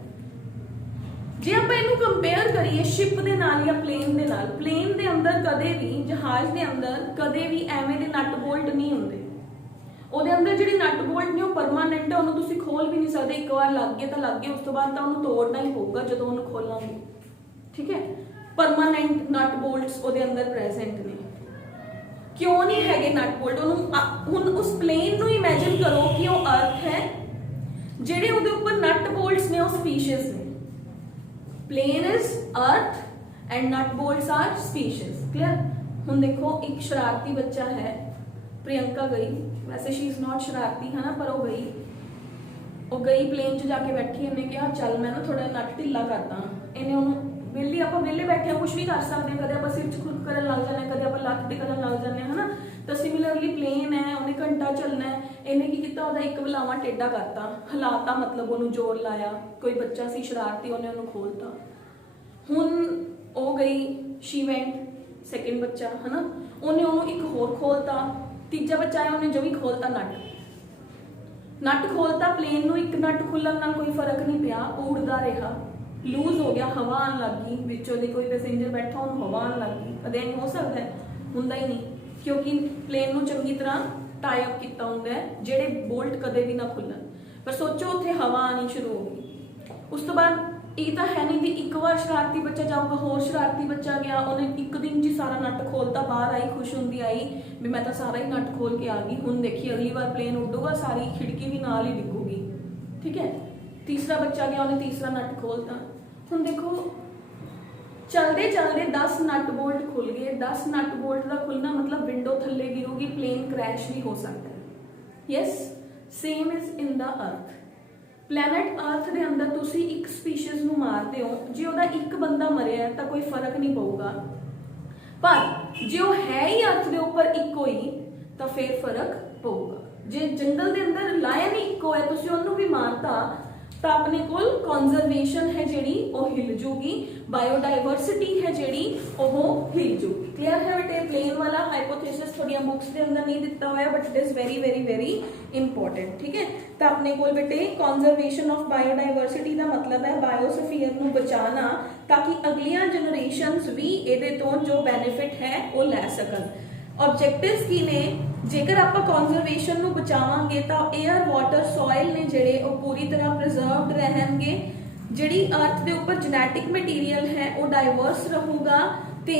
ਜੇ ਆਪਾਂ ਇਹਨੂੰ ਕੰਪੇਅਰ ਕਰੀਏ ਸ਼ਿਪ ਦੇ ਨਾਲ ਜਾਂ ਪਲੇਨ ਦੇ ਨਾਲ, ਪਲੇਨ ਦੇ ਅੰਦਰ ਕਦੇ ਵੀ, ਜਹਾਜ਼ ਦੇ ਅੰਦਰ ਕਦੇ ਵੀ ਐਵੇਂ ਦੇ ਨਟ ਬੋਲਟ ਨਹੀਂ ਹੁੰਦੇ। ਉਹਦੇ ਅੰਦਰ ਜਿਹੜੇ ਨਟ ਬੋਲਟ ਨੇ ਉਹ परमानेंट ਉਹਨੂੰ ਤੁਸੀਂ ਖੋਲ ਵੀ ਨਹੀਂ ਸਕਦੇ, ਇੱਕ ਵਾਰ ਲੱਗ ਗਏ ਤਾਂ ਲੱਗ ਗਏ, ਉਸ ਤੋਂ ਬਾਅਦ ਤਾਂ ਉਹਨੂੰ ਤੋੜਨਾ ਹੀ ਪਊਗਾ ਜਦੋਂ ਉਹਨੂੰ ਖੋਲਾਂਗੇ, ਠੀਕ ਹੈ। ਪਰਮਾਨੈਂਟ ਨਟ ਬੋਲਟਸ ਉਹਦੇ ਅੰਦਰ ਪ੍ਰੈਜ਼ੈਂਟ ਨੇ। ਕਿਉਂ ਨਹੀਂ ਹੈਗੇ ਨਟ ਬੋਲਟ? ਉਹਨੂੰ ਹੁਣ ਉਸ ਪਲੇਨ ਨੂੰ ਇਮੇਜਿਨ ਕਰੋ ਕਿ ਉਹ ਅਰਥ ਹੈ, ਜਿਹੜੇ ਉਹਦੇ ਉੱਪਰ ਨਟ ਬੋਲਟਸ ਨੇ ਉਹ ਸਪੀਸ਼ੀਜ਼ ਨੇ। ਪਲੇਨ ਇਜ਼ ਅਰਥ and nut ਬੋਲਟਸ R species. Clear? ਹੁਣ ਦੇਖੋ ਇੱਕ ਸ਼ਰਾਰਤੀ ਬੱਚਾ ਹੈ, ਪ੍ਰਿयंका गई, वैसे शी इज नॉट शरारती है ना, पर वो गई प्लेन च जाके बैठी, इन्हें कहा चल मैं ना थोड़ा नट ढिला करदा, इन्हें उन्होंने वेले आप वेले बैठे कुछ भी कर सकते हैं, कदे आप सिर च खुद करन लग जाने, कदे आप लत्त ते करन लग जाने, है ना। तो सिमिलरली प्लेन है, उन्हें घंटा चलना है, इन्हें की किया ਉਹਦਾ ਇੱਕ ਬਲਾਵਾ ਟੇਢਾ करता, हिलाता, मतलब ਉਹਨੂੰ जोर लाया। कोई बच्चा सी शरारती, उन्हें ਉਹਨੂੰ खोलता। हुण ਉਹ गई, शी वेंट, सेकंड बच्चा है ना, उन्हें ਉਹਨੂੰ ਇੱਕ ਹੋਰ खोलता, तीजा बच्चा आया, उन्हें जो भी खोलता नट खोलता, प्लेन नूं एक नट खुलण नाल कोई फर्क नहीं पिया, उड़दा रहा, लूज हो गया, हवा आन लग गई, विचों दी कोई पैसेंजर बैठा उन्होंने हवा आन लग गई। कदे हो सकता है? हुंदा ही नहीं, क्योंकि प्लेन नूं चंगी तरह टाई अप कीता हुंदा है, जेड़े बोल्ट कदे भी ना खुलन। पर सोचो उत्थे हवा आनी शुरू हो गई। उस तो बाद ये तो है नहीं भी एक बार शरारती बच्चा जाऊगा, होर शरारती बच्चा गया, उन्हें एक दिन च सारा नट खोलता, बाहर आई, खुश होंदी आई भी मैं तो सारा ही नट खोल के आ गई। हुण देखी अगली बार प्लेन उड़ूगा, सारी खिड़की भी नाल ही डिगूगी, ठीक है। तीसरा बच्चा गया, उन्हें तीसरा नट खोलता। हुण देखो चलते चलते 10 नट बोल्ट खुल गए। 10 नट बोल्ट का खुलना मतलब विंडो थल्ले गिरूगी, प्लेन क्रैश भी हो सकता है। Yes, same is in the earth. Planet earth के अंदर तुसी एक स्पीशीज नूं मारते हो, जे उहदा एक बंदा मरिया तो कोई फर्क नहीं पऊगा, पर जे वो है ही अर्थ के उपर इको ही तो फिर फर्क पऊगा। जे जंगल के अंदर लायन इको है, तुसी उहनूं भी मारता तो अपने कोल कॉन्जरवेशन है जिहड़ी वो हिल जूगी, बायोडाइवर्सिटी है जिहड़ी वो हिल जूगी। क्लियर है बेटे? प्लेन वाला हाइपोथेसिस थोड़ी बुक्स के अंदर नहीं दिता हुआ, but it is very very very important, ठीक है। तो अपने कोल बेटे कॉन्जरवेशन ऑफ बायोडाइवर्सिटी का मतलब है बायोस्फीयर नूं बचाना, ताकि अगलियां जनरेशनस भी इहदे तो जो बेनिफिट है वो लै सकन। ऑब्जेक्टिव्स की ने, जेकर आप कॉन्जरवेशन नूं बचावांगे तो एयर वाटर सॉइल ने जिहड़े वो पूरी तरह प्रिजर्वड रहणगे, जिहड़ी अर्थ के उपर जेनेटिक मटीरियल है वो डाइवर्स रहूगा, ते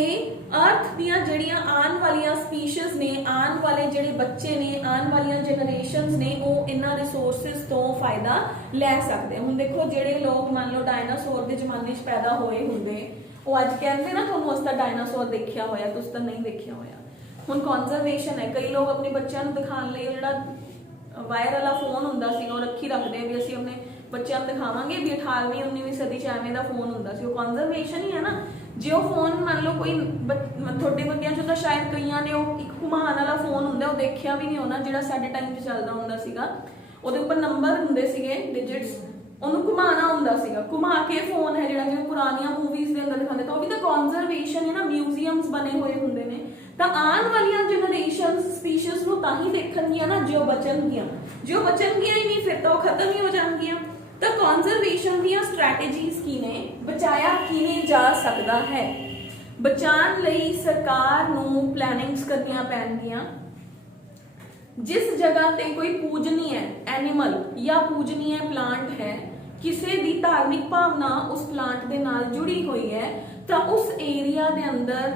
अर्थ दियां जिहड़ियां आने वालियां स्पीशीज ने, आने वाले जिहड़े बच्चे ने, आने वालियां जनरेशनस ने वो इन्हां रिसोर्सिस तो फायदा लै सकदे। हुण देखो जिहड़े लोग मान लो डायनासोर के जमाने च पैदा होए हुंदे, वो अज कहंदे ना तुहानूं असीं तां डायनासोर देखिया होया, तुसीं तां नहीं देखिया होया। हुण कॉन्जरवेशन है, कई लोग अपने बच्चों को दिखाने लिए जिहड़ा वायर वाला फोन हुंदा सी वो रखी रखते हैं भी असीं अपने बच्चों को दिखावांगे भी 18वीं 19वीं सदी च एवें दा फोन हुंदा सी, वो कॉन्जरवेशन ही है ना। जे वो फोन मान लो कोई थोड़े बच्चों चों तां शायद कईयां ने वो एक घुमाण वाला फोन हुंदा, वो देखिया भी नहीं होना, जिहड़ा साडे टाइम च चलदा हुंदा सीगा, ਉਹਦੇ ਉੱਪਰ नंबर ਹੁੰਦੇ ਸੀਗੇ डिजिट्स, ਉਹਨੂੰ ਘੁਮਾਣਾ ਹੁੰਦਾ ਸੀਗਾ, ਘੁਮਾ ਕੇ ਫੋਨ ਹੈ ਜਿਹੜਾ ਜਿਵੇਂ ਪੁਰਾਣੀਆਂ ਮੂਵੀਜ਼ ਦੇ ਅੰਦਰ ਦਿਖਾਉਂਦੇ, ਤਾਂ ਉਹ ਵੀ ਤਾਂ ਕਨਜ਼ਰਵੇਸ਼ਨ ਹੈ ਨਾ, ਮਿਊਜ਼ੀਅਮਸ ਬਣੇ ਹੋਏ ਹੁੰਦੇ ਨੇ। ਤਾਂ ਆਉਣ ਵਾਲੀਆਂ ਜਨਰੇਸ਼ਨਸ ਸਪੀਸ਼ੀਜ਼ ਨੂੰ ਤਾਂ ਹੀ ਦੇਖਣਗੀਆਂ ਨਾ ਜੇ ਉਹ ਬਚਣਗੀਆਂ, ਜੇ ਉਹ ਬਚਣਗੀਆਂ ਹੀ ਨਹੀਂ ਫਿਰ ਤਾਂ ਉਹ ਖਤਮ ਹੀ ਹੋ ਜਾਣਗੀਆਂ। ਤਾਂ ਕਨਜ਼ਰਵੇਸ਼ਨ ਦੀਆਂ ਸਟ੍ਰੈਟੇਜੀਜ਼ ਕੀ ਨੇ, ਬਚਾਇਆ ਕਿਵੇਂ ਜਾ ਸਕਦਾ ਹੈ? ਬਚਾਉਣ ਲਈ ਸਰਕਾਰ ਨੂੰ ਪਲੈਨਿੰਗਸ ਕਰਨੀਆਂ ਪੈਣਗੀਆਂ। जिस जगह ते कोई पूजनीय एनिमल या पूजनीय प्लांट है, किसी दी धार्मिक भावना उस प्लांट दे नाल जुड़ी हुई है, तो उस एरिया दे अंदर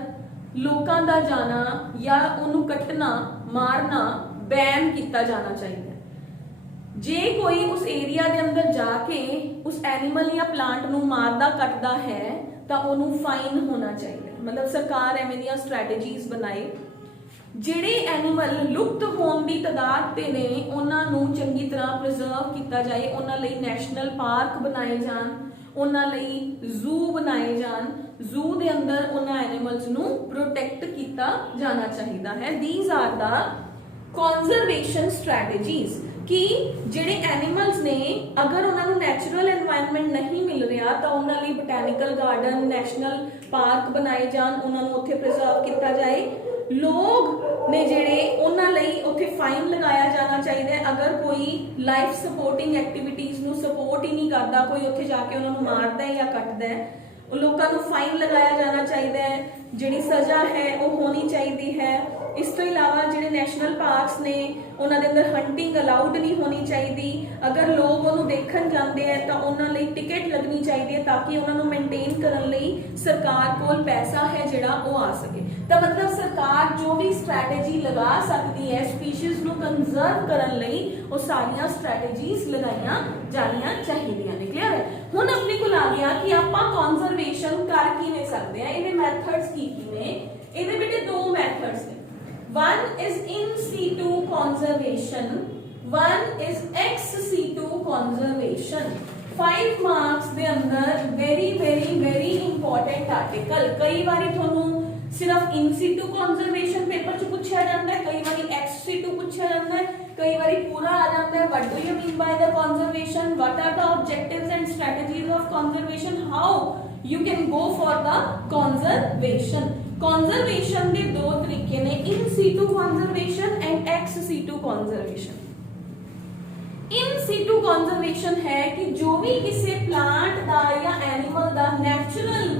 लोकां दा जाना या उन्हों कटना मारना बैन किया जाना चाहिए। जे कोई उस एरिया दे अंदर जाके उस एनिमल या प्लांट नूं मारदा कटदा है तो उन्हों फाइन होना चाहिए। मतलब सरकार एवें दियां स्ट्रैटेजीज बनाए, ਜਿਹੜੇ ਐਨੀਮਲ ਲੁਪਤ ਹੋਣ ਦੀ ਤਾਦਾਦ ਤੇ ਨੇ ਉਹਨਾਂ ਨੂੰ ਚੰਗੀ ਤਰ੍ਹਾਂ ਪ੍ਰੀਜ਼ਰਵ ਕੀਤਾ ਜਾਏ, ਉਹਨਾਂ ਲਈ ਨੈਸ਼ਨਲ ਪਾਰਕ ਬਣਾਏ ਜਾਣ, ਉਹਨਾਂ ਲਈ ਜ਼ੂ ਬਣਾਏ ਜਾਣ, ਜ਼ੂ ਦੇ ਅੰਦਰ ਉਹਨਾਂ ਐਨੀਮਲਸ ਨੂੰ ਪ੍ਰੋਟੈਕਟ ਕੀਤਾ ਜਾਣਾ ਚਾਹੀਦਾ ਹੈ। These are the conservation strategies ਕਿ ਜਿਹੜੇ ਐਨੀਮਲਸ ਨੇ ਅਗਰ ਉਹਨਾਂ ਨੂੰ ਨੈਚੁਰਲ এনवायरमेंट ਨਹੀਂ ਮਿਲ ਰਿਹਾ ਤਾਂ ਉਹਨਾਂ ਲਈ ਬੋਟੈਨੀਕਲ ਗਾਰਡਨ, ਨੈਸ਼ਨਲ ਪਾਰਕ ਬਣਾਏ ਜਾਣ, ਉਹਨਾਂ ਨੂੰ ਉੱਥੇ ਪ੍ਰੀਜ਼ਰਵ ਕੀਤਾ ਜਾਏ। ਲੋਕ ਨੇ ਜਿਹੜੇ ਉਹਨਾਂ ਲਈ ਉੱਥੇ ਫਾਈਨ ਲਗਾਇਆ ਜਾਣਾ ਚਾਹੀਦਾ ਹੈ ਅਗਰ ਕੋਈ ਲਾਈਫ ਸਪੋਰਟਿੰਗ ਐਕਟੀਵਿਟੀਜ਼ ਨੂੰ ਸਪੋਰਟ ਹੀ ਨਹੀਂ ਕਰਦਾ, ਕੋਈ ਉੱਥੇ ਜਾ ਕੇ ਉਹਨਾਂ ਨੂੰ ਮਾਰਦਾ ਹੈ ਜਾਂ ਕੱਟਦਾ ਹੈ, ਉਹ ਲੋਕਾਂ ਨੂੰ ਫਾਈਨ ਲਗਾਇਆ ਜਾਣਾ ਚਾਹੀਦਾ ਹੈ। ਜਿਹੜੀ ਸਜ਼ਾ ਹੈ ਉਹ ਹੋਣੀ ਚਾਹੀਦੀ ਹੈ। इस तो इलावा ਜਿਹੜੇ ਨੈਸ਼ਨਲ ਪਾਰਕਸ ਨੇ ਉਹਨਾਂ ਦੇ ਅੰਦਰ ਹੰਟਿੰਗ ਅਲਾਉਡ ਨਹੀਂ ਹੋਣੀ ਚਾਹੀਦੀ। ਅਗਰ ਲੋਕ ਉਹਨੂੰ ਦੇਖਣ ਜਾਂਦੇ ਹੈ ਤਾਂ ਉਹਨਾਂ ਲਈ ਟਿਕਟ ਲੱਗਣੀ ਚਾਹੀਦੀ ਹੈ ਤਾਂ ਕਿ ਉਹਨਾਂ ਨੂੰ ਮੇਨਟੇਨ ਕਰਨ ਲਈ ਸਰਕਾਰ ਕੋਲ ਪੈਸਾ ਹੈ ਜਿਹੜਾ ਉਹ ਆ ਸਕੇ। ਤਾਂ ਮਤਲਬ ਸਰਕਾਰ ਜੋ ਵੀ ਸਟ੍ਰੈਟੇਜੀ ਲਗਾ ਸਕਦੀ ਹੈ ਸਪੀਸ਼ੀਜ਼ ਨੂੰ ਕੰਜ਼ਰਵ ਕਰਨ ਲਈ ਉਹ ਸਾਰੀਆਂ ਸਟ੍ਰੈਟੇਜੀਜ਼ ਲਗਾਈਆਂ ਜਾਣੀਆਂ ਚਾਹੀਦੀਆਂ ਨੇ। ਕਲੀਅਰ ਹੈ। ਹੁਣ ਆਪਣੇ ਕੋਲ ਆ ਗਿਆ ਕਿ ਆਪਾਂ ਕੰਜ਼ਰਵੇਸ਼ਨ ਕਰ ਕਿਵੇਂ ਸਕਦੇ ਆ, ਇਹਦੇ ਮੈਥਡਸ ਕੀ ਨੇ। ਇਹਦੇ ਬੇਟੇ ਦੋ ਮੈਥਡਸ ਨੇ, one is in situ conservation, one is ex situ conservation। 5 marks ਦੇ ਅੰਦਰ very important article। ਕਈ ਵਾਰੀ ਤੁਹਾਨੂੰ ਸਿਰਫ in situ conservation ਪੇਪਰ ਚ ਪੁੱਛਿਆ ਜਾਂਦਾ ਹੈ, ਕਈ ਵਾਰੀ ex situ ਪੁੱਛਿਆ ਜਾਂਦਾ ਹੈ, ਕਈ ਵਾਰੀ ਪੂਰਾ ਆ ਜਾਂਦਾ ਹੈ what do you mean by the conservation, what are the objectives and strategies of conservation, how you can go for the conservation। conservation ਦੇ ਦੋ ਤਰੀਕੇ ਨੇ, in situ conservation and ex situ conservation। in situ conservation ਹੈ ਕਿ ਜੋ ਵੀ ਕਿਸੇ plant ਦਾ ਜਾਂ animal ਦਾ natural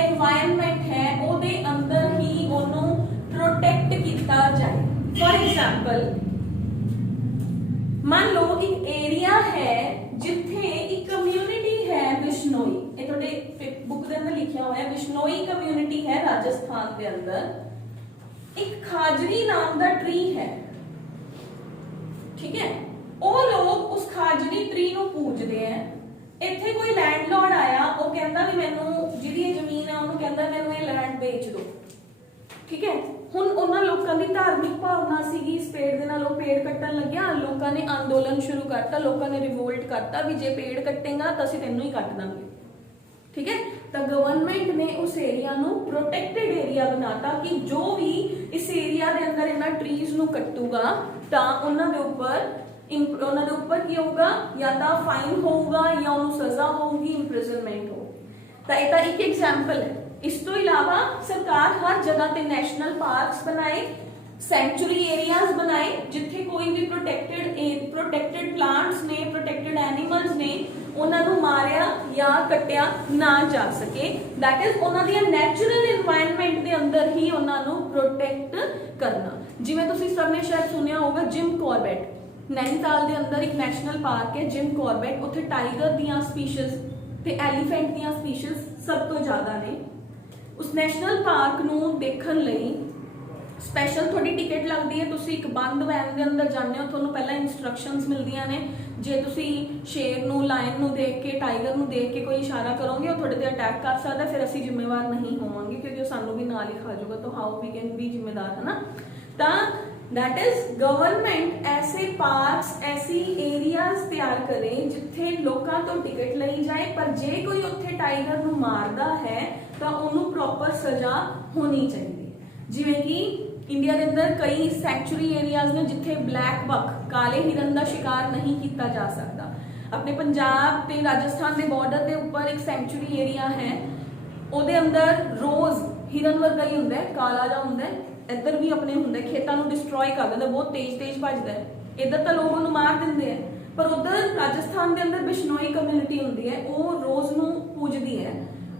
environment है ਉਹਦੇ ਅੰਦਰ ਹੀ ਉਹਨੂੰ ਪ੍ਰੋਟੈਕਟ ਕੀਤਾ ਜਾਏ। ਫॉर एग्जांपल मान लो एक एरिया है जिथे एक कम्युनिटी है बिश्नोई, ये ਤੁਹਾਡੇ बुक ਦੇ ਅੰਦਰ ਲਿਖਿਆ ਹੋਇਆ है बिश्नोई कम्युनिटी है राजस्थान के अंदर। एक खाजरी नाम ਦਾ ट्री है, ठीक है। ਉਹ लोग उस खाजरी ट्री ਨੂੰ ਪੂਜਦੇ हैं। ਇੱਥੇ ਕੋਈ ਲੈਂਡਲॉर्ड ਆਇਆ, ਉਹ ਕਹਿੰਦਾ ਵੀ ਮੈਨੂੰ ਜਿਹੜੀ ਇਹ ਜ਼ਮੀਨ ਹੈ ਉਹਨੂੰ ਕਹਿੰਦਾ ਮੈਨੂੰ ਇਹ ਲੈਂਡ ਵੇਚ ਦਿਓ, ਠੀਕ ਹੈ। ਹੁਣ ਉਹਨਾਂ ਲੋਕਾਂ ਦੀ ਧਾਰਮਿਕ ਭਾਵਨਾ ਸੀਗੀ ਇਸ ਪੇੜ ਦੇ ਨਾਲ, ਉਹ ਪੇੜ ਕੱਟਣ ਲੱਗਿਆ, ਲੋਕਾਂ ਨੇ ਅੰਦੋਲਨ ਸ਼ੁਰੂ ਕਰਤਾ, ਲੋਕਾਂ ਨੇ ਰਿਵੋਲਟ ਕਰਤਾ ਵੀ ਜੇ ਪੇੜ ਕੱਟੇਗਾ ਤਾਂ ਅਸੀਂ ਤੈਨੂੰ ਹੀ ਕੱਟ ਦਾਂਗੇ, ਠੀਕ ਹੈ। ਤਾਂ ਗਵਰਨਮੈਂਟ ਨੇ ਉਸ ਏਰੀਆ ਨੂੰ ਪ੍ਰੋਟੈਕਟਡ ਏਰੀਆ ਬਣਾਤਾ ਕਿ ਜੋ ਵੀ ਇਸ ਏਰੀਆ ਦੇ ਅੰਦਰ ਇਹਨਾਂ ਟਰੀਜ਼ ਨੂੰ ਕੱਟੂਗਾ ਤਾਂ ਉਹਨਾਂ ਦੇ ਉੱਪਰ ਕੀ ਹੋਊਗਾ, ਜਾਂ ਤਾਂ ਫਾਈਨ ਹੋਊਗਾ ਜਾਂ ਉਹਨੂੰ ਸਜ਼ਾ ਹੋਊਗੀ, ਇੰਪ੍ਰਿਜ਼ਨਮੈਂਟ ਹੋਊਗੀ। ਤਾਂ ਇਹ ਤਾਂ ਇੱਕ ਐਗਜ਼ਾਮਪਲ ਹੈ। ਇਸ ਤੋਂ ਇਲਾਵਾ ਸਰਕਾਰ ਹਰ ਜਗ੍ਹਾ ਤੇ ਨੈਸ਼ਨਲ ਪਾਰਕਸ ਬਣਾਏ, ਸੈਂਚੁਰੀ ਏਰੀਆਜ਼ ਬਣਾਏ ਜਿੱਥੇ ਕੋਈ ਵੀ ਪ੍ਰੋਟੈਕਟਡ ਪਲਾਂਟਸ ਨੇ, ਪ੍ਰੋਟੈਕਟਡ ਐਨੀਮਲਸ ਨੇ, ਉਹਨਾਂ ਨੂੰ ਮਾਰਿਆ ਜਾਂ ਕੱਟਿਆ ਨਾ ਜਾ ਸਕੇ। ਦੈਟ ਇਜ਼ ਉਹਨਾਂ ਦੀਆਂ ਨੈਚੁਰਲ এনवायरमेंट ਦੇ ਅੰਦਰ ਹੀ ਉਹਨਾਂ ਨੂੰ ਪ੍ਰੋਟੈਕਟ ਕਰਨਾ। ਜਿਵੇਂ ਤੁਸੀਂ ਸਭ ਨੇ ਸ਼ਾਇਦ ਸੁਣਿਆ ਹੋਗਾ ਜਿਮ ਕਾਰਬੇਟ, ਨੈਨੀਤਾਲ ਦੇ ਅੰਦਰ ਇੱਕ ਨੈਸ਼ਨਲ ਪਾਰਕ ਹੈ ਜਿਮ ਕਾਰਬੇਟ। ਉੱਥੇ ਟਾਈਗਰ ਦੀਆਂ ਸਪੀਸ਼ੀਜ਼ ਤੇ ਐਲੀਫੈਂਟ ਦੀਆਂ ਸਪੀਸ਼ੀਜ਼ ਸਭ ਤੋਂ ਜ਼ਿਆਦਾ ਨੇ। ਉਸ ਨੈਸ਼ਨਲ ਪਾਰਕ ਨੂੰ ਦੇਖਣ ਲਈ ਸਪੈਸ਼ਲ ਤੁਹਾਡੀ ਟਿਕਟ ਲੱਗਦੀ ਹੈ। ਤੁਸੀਂ ਇੱਕ ਬੰਦ ਵੈਨ ਦੇ ਅੰਦਰ ਜਾਂਦੇ ਹੋ, ਤੁਹਾਨੂੰ ਪਹਿਲਾਂ ਇਨਸਟਰਕਸ਼ਨਸ ਮਿਲਦੀਆਂ ਨੇ। ਜੇ ਤੁਸੀਂ ਸ਼ੇਰ ਨੂੰ, ਲਾਇਨ ਨੂੰ ਦੇਖ ਕੇ, ਟਾਈਗਰ ਨੂੰ ਦੇਖ ਕੇ ਕੋਈ ਇਸ਼ਾਰਾ ਕਰੋਗੇ ਉਹ ਤੁਹਾਡੇ ਤੇ ਅਟੈਕ ਕਰ ਸਕਦਾ, ਫਿਰ ਅਸੀਂ ਜ਼ਿੰਮੇਵਾਰ ਨਹੀਂ ਹੋਵਾਂਗੇ ਕਿਉਂਕਿ ਉਹ ਸਾਨੂੰ ਵੀ ਨਾਲ ਹੀ ਖਾ ਜਾਊਗਾ। ਤਾਂ ਹਾਊ ਵੀ ਕੈਨ ਬੀ ਜ਼ਿੰਮੇਦਾਰ, ਹੈ ਨਾ। ਤਾਂ दैट इज गवर्नमेंट ऐसे पार्क्स, ऐसी एरियाज तैयार करे जिथे लोगों तो टिकट लई जाए, पर जे कोई उत्थे टाइगर नूं मारदा है तो उन्होंने प्रॉपर सजा होनी चाहिए। जिवें कि इंडिया के अंदर कई सैंचुरी एरियाज ने जिथे ब्लैक बक, काले हिरन का शिकार नहीं किया जा सकता। अपने पंजाब ते राजस्थान के बॉर्डर के ऊपर एक सैंचुरी एरिया है, ਉਹਦੇ अंदर रोज हिरन वर्गा ही हुंदा है, काला जिहा हुंदा है। इधर भी अपने हुंदा है, खेतां नूं डिस्ट्रॉय कर दिंदा, बहुत तेज भजदा है। इधर तो लोग उहनूं मार दिंदे हैं, पर उधर राजस्थान के अंदर बिश्नोई कम्यूनिटी हुंदी है, वो रोज नूं पूजदी है।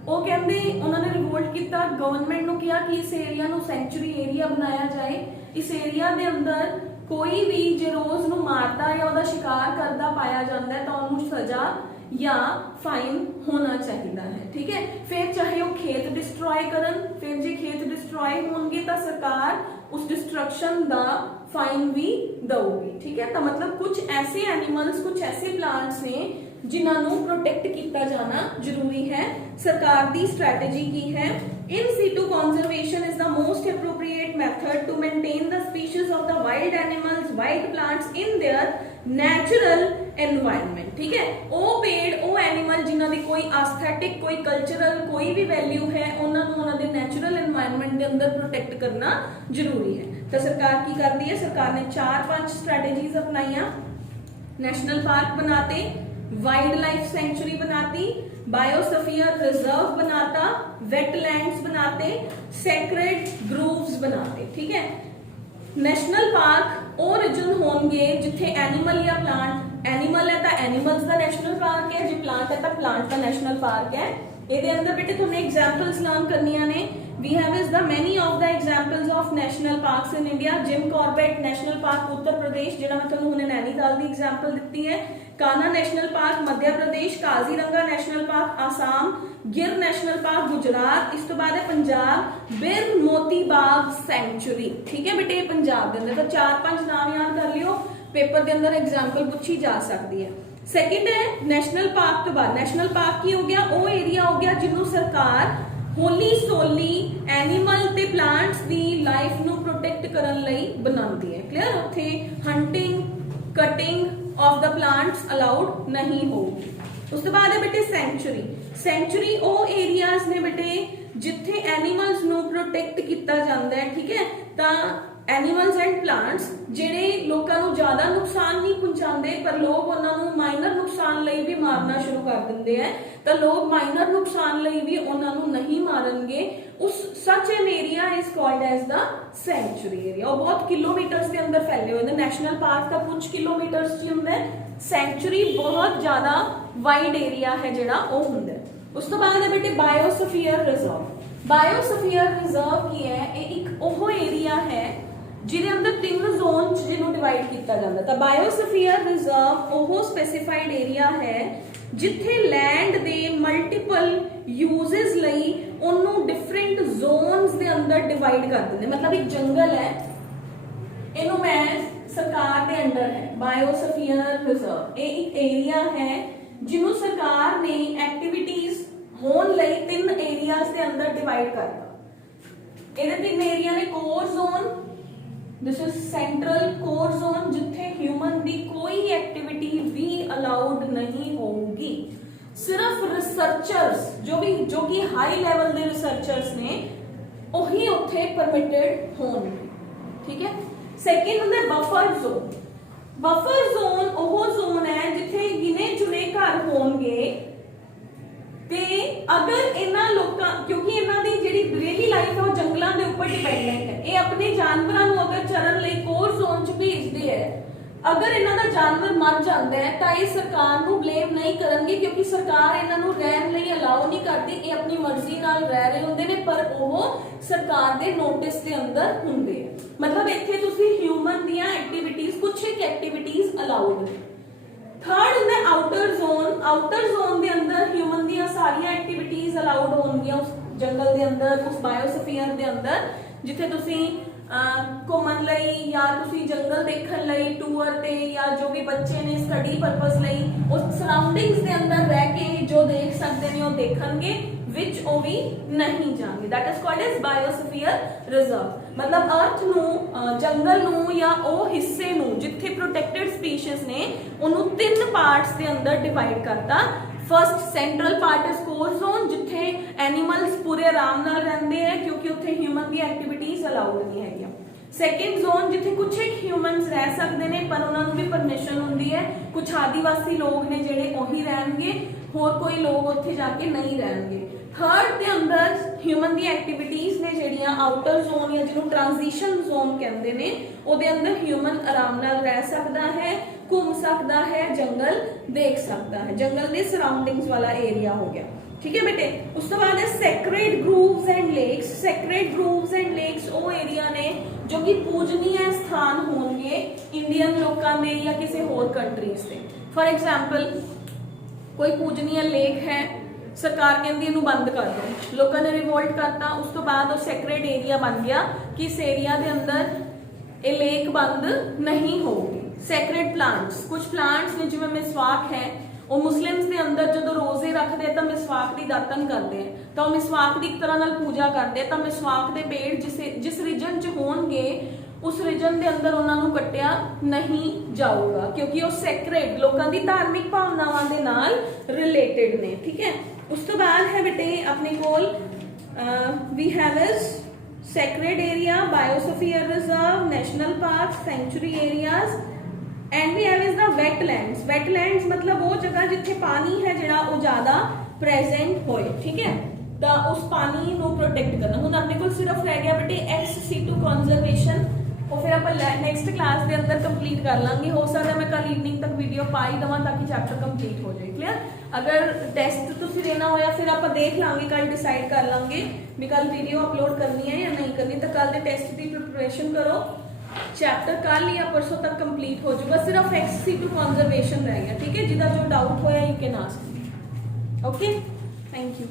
वो कहंदे उन्होंने रिवोल्ट किया, गवर्नमेंट नूं कहा कि इस एरिया नूं सैंचुरी एरिया बनाया जाए। इस एरिया के अंदर कोई भी जे रोज नूं मारदा या उहदा शिकार करदा पाया जाता है तो उन्होंने सजा या फाइन होना चाहिए है, ठीक है। फिर चाहे वो खेत डिस्ट्रॉय करन, फिर जे खेत डिस्ट्रॉय होंगे तो सरकार उस डिस्ट्रक्शन का फाइन भी देगी, ठीक है। तो मतलब कुछ ऐसे एनिमल्स, कुछ ऐसे प्लांट्स ने जिन्होंने प्रोटेक्ट किया जाना जरूरी है। सरकार की स्ट्रैटेजी की है, in situ conservation is the most appropriate method to maintain the species of the wild animals, wild plants in their natural environment, ठीक है। वो पेड़, वो एनिमल जिन्हों की कोई एस्थेटिक, कोई कल्चरल, कोई भी वैल्यू है, उन्होंने नैचुरल एनवायरनमेंट के अंदर प्रोटेक्ट करना जरूरी है। तो सरकार की करती है, सरकार ने 4-5 स्ट्रैटेजीज अपनाई। नेशनल पार्क बनाते, वाइल्ड लाइफ सेंचुरी बनाती, बायोस्फीयर रिजर्व बनाता, वेटलैंड्स बनाते, सेक्रेड ग्रूव्स बनाते, ठीक है। नेशनल पार्क वो रीजन होंगे जिथे एनिमल या प्लांट, एनिमल है तो एनिमल्स का नेशनल पार्क है, जो प्लांट है तो प्लांट का नेशनल पार्क है। ये अंदर बेटे तुमने एग्जाम्पल्स नाम करनिया ने we have is the many of the examples of national parks in India. Jim Corbett National Park Uttar Pradesh, जिहड़ा मैं तुहानू हुणे नैनीताल दी एग्जांपल दित्ती है, Kanha national park Madhya Pradesh, Kaziranga national park Assam, गिर नेशनल पार्क गुजरात, इस तो बाद है पंजाब बिर मोती बाग सेंचुरी। ठीक है बेटे, पंजाब के अंदर तो 4-5 नाम याद कर लियो, पेपर के अंदर एग्जांपल पूछी जा सकती है। सेकंड है नेशनल पार्क तो बाद नेशनल पार्क की हो गया, वो एरिया हो गया जिन्हों सरकार होली सोली एनिमल ते प्लांट्स दी लाइफ नू प्रोटेक्ट करन लई बनांदी है। क्लियर, उत्थे hunting cutting of the plants allowed नहीं होगी। उस तो बाद है बेटे सेंचुरी। सेंचुरी ओ एरियाज ने बेटे जिथे एनिमल्स नू प्रोटेक्ट किया जाता है। ठीक है, ता एनिमल्स एंड प्लांट्स जिहड़े लोकां नू ज्यादा नुकसान नहीं पहुंचाते पर लोग उन्हां नू माइनर नुकसान लई भी मारना शुरू कर दिंदे हैं, तो लोग माइनर नुकसान लई भी उन्हां नू नहीं मारनगे। उस such an area is called as the sanctuary area. और बहुत किलोमीटर्स के अंदर फैले हुए हैं। नेशनल पार्क का कुछ किलोमीटर्स च हुंदा है, सेंचुरी बहुत ज्यादा वाइड एरिया है जिहड़ा वो हुंदा है। उस तो बाद है बेटे बायोस्फीयर रिजर्व। बायोस्फीयर रिजर्व की है, एक ओह एरिया है जिहदे अंदर 3 जोन जिन्हों डिवाइड किया जाता है। बायोस्फीयर रिजर्व ओह स्पेसिफाइड एरिया है जिथे लैंड दे मल्टीपल यूजेस लई उन्होंने डिफरेंट जोन्स दे अंदर डिवाइड कर देंगे। मतलब एक जंगल है, इन्हों मैं सरकार के अंडर है बायोस्फीयर रिजर्व। ये एक एरिया है जिन्हों सरकार ने एक्टिविटीज होने लई 3 एरियाज के अंदर डिवाइड करता। ये 3 एरिया ने core zone, this is central core zone जिथे ह्यूमन की कोई एक्टिविटी भी अलाउड नहीं होगी। सिर्फ रिसर्चर्स जो कि हाई लेवल के रिसर्चर्स ने वही उत्थे परमिटेड होंगे। ठीक है, सेकंड होंगे बफर जोन। बफर जोन वो जोन है जिथे गिने चुने घर होंगे ते अगर इन्हां लोकां, क्योंकि इन्हां दी जिहड़ी डेली लाइफ है वो जंगलों के ऊपर डिपेंडेंट है, ये अपने जानवरों को अगर चरण लई कोर जोन च भेजते हैं, अगर इन्हां दा जानवर मर जाता है तो ये सरकार नूं ब्लेम नहीं करनगे क्योंकि सरकार इन्हां नूं रहन लई अलाउ नहीं करती। ये अपनी मर्जी नाल रह रहे हुंदे ने पर वो सरकार दे नोटिस के अंदर हुंदे। मतलब इत्थे तुसीं ह्यूमन दियां एक्टिविटीज कुछ एक एक्टिविटीज अलाउड ने। थर्ड होंगे आउटर जोन। आउटर जोन के अंदर ह्यूमन दी सारियां एक्टिविटीज अलाउड होंगियां उस जंगल के अंदर, उस बायोस्फीयर के अंदर जिथे तुसीं घूमन लई या तुसीं जंगल देखण लई टूर ते या जो भी बच्चे ने स्टडी पर्पस लई उस सराउंडिंग्स के अंदर रह के जो देख सकते हैं वो देखणगे, विच वो भी नहीं जाएंगे। That is called as biosphere reserve. मतलब अर्थ नूं जंगल नूं या वो हिस्से नूं जिथे प्रोटेक्टेड स्पीशीज ने उन्होंने 3 पार्ट्स के अंदर डिवाइड करता। First central part is core zone जिथे एनिमल्स पूरे आराम नाल रहंदे हैं क्योंकि उत्थे ह्यूमन दी एक्टिविटीज अलाउड नहीं है। सेकेंड जोन जिथे कुछ एक ह्यूमनस रह सकते हैं पर उन्होंने भी परमिशन होंदी है, कुछ आदिवासी लोग ने जिहड़े वही रहणगे, होर कोई लोग उत्थे जाके नहीं रहणगे। थर्ड के अंदर ह्यूमन दी एक्टिविटीज ने जिहड़ियां आउटर जोन या जिन्होंने ट्रांजिशन जोन कहते हैं, उहदे अंदर ह्यूमन आराम नाल रह सकता है, घूम सकता है, जंगल देख सकता है, जंगल के सराउंडिंग्स वाला एरिया हो गया। ठीक है बेटे, उस तो बाद है sacred groves and lakes. Sacred groves and lakes वो एरिया ने जो कि पूजनीय स्थान होंगे इंडियन लोगों के या किसी होर कंट्रीज से। फॉर एग्जाम्पल कोई पूजनीय लेक है, सरकार कहती इनू बंद कर दो, लोगों ने रिवोल्ट करता, उस तो बाद वो सेक्रेड एरिया बन गया कि इस एरिया के अंदर ये लेक बंद नहीं होगी। सेक्रेड प्लांट्स, कुछ प्लांट्स ने जिवें मिसवाक है, वो मुस्लिम्स के अंदर जो रोजे रखते हैं तो मिसवाक की दातन करते हैं, तो मिसवाक की एक तरह नाल पूजा करते हैं, तो मिसवाक के पेड़ जिस रीजन च होणगे उस रीजन के अंदर उन्होंने कट्टिया नहीं जाऊगा क्योंकि वो सैक्रेड लोगों की धार्मिक भावनावां दे नाल रिलेटेड ने। ठीक है, उस तो बाद है बेटे अपने कोल we have is sacred area, biosphere reserve, national park, sanctuary areas and we have is the wetlands. Wetlands मतलब वो जगह जिथे पानी है जिहड़ा वो ज्यादा प्रेजेंट होए। ठीक है, तो उस पानी को प्रोटेक्ट करना। हुण अपने को सिर्फ रह गया बेटे SC2 कंजरवेशन, और फिर आप नैक्सट क्लास के अंदर कंप्लीट कर लांगे। हो सकता है मैं कल इवनिंग तक वीडियो पा ही देवां ताकि चैप्टर कंप्लीट हो जाए। क्लियर, अगर टेस्ट तुसीं देना होया फिर आप देख लांगे, कल डिसाइड कर लांगे भी कल वीडियो अपलोड करनी है या नहीं करनी, तो कल के टेस्ट की प्रिपरेशन करो। चैप्टर कल या परसों तक कंप्लीट हो जाएगा, सिर्फ एक्ससी टू कंजर्वेशन रह गया, ठीक है। जिदा जो डाउट होया you can ask me. Okay, thank you.